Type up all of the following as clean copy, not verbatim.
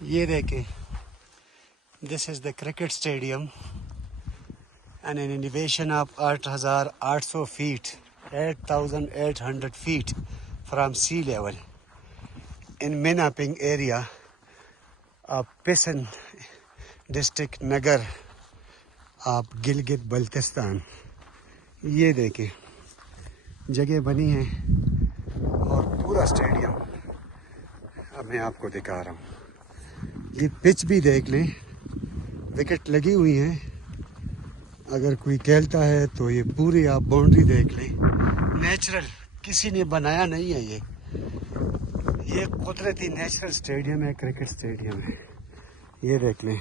یہ دیکھیں, this is the cricket stadium and an elevation of 8,800 feet, 8,800 feet from sea level in Minaping area of Pisan district, Nagar of Gilgit Baltistan. یہ دیکھیں جگہ بنی ہے اور پورا اسٹیڈیم اب میں آپ کو دکھا رہا ہوں. یہ پچ بھی دیکھ لیں, وکٹ لگی ہوئی ہیں, اگر کوئی کھیلتا ہے تو یہ پوری آپ باؤنڈری دیکھ لیں, نیچرل, کسی نے بنایا نہیں ہے. یہ قدرتی نیچرل اسٹیڈیم ہے, کرکٹ اسٹیڈیم ہے. یہ دیکھ لیں.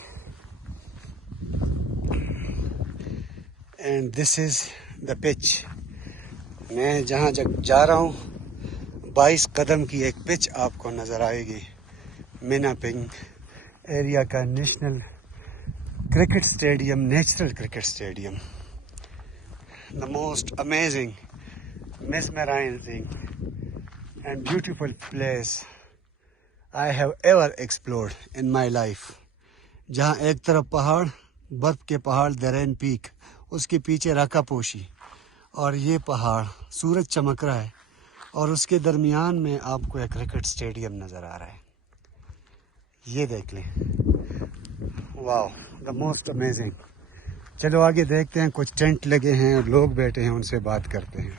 And this is the pitch. میں جہاں جا رہا ہوں 22 قدم کی ایک پچ آپ کو نظر آئے گی. میناپنگ ایریا کا national cricket stadium, natural cricket stadium. The most amazing, mesmerizing and beautiful place I have ever explored in my life. جہاں ایک طرف پہاڑ, برف کے پہاڑ, درین پیک, اس کے پیچھے راکا پوشی, اور یہ پہاڑ, سورج چمک رہا ہے, اور اس کے درمیان میں آپ کو ایک کرکٹ اسٹیڈیم نظر آ رہا ہے. یہ دیکھ لیں. واو, دا موسٹ امیزنگ. چلو آگے دیکھتے ہیں, کچھ ٹینٹ لگے ہیں اور لوگ بیٹھے ہیں, ان سے بات کرتے ہیں.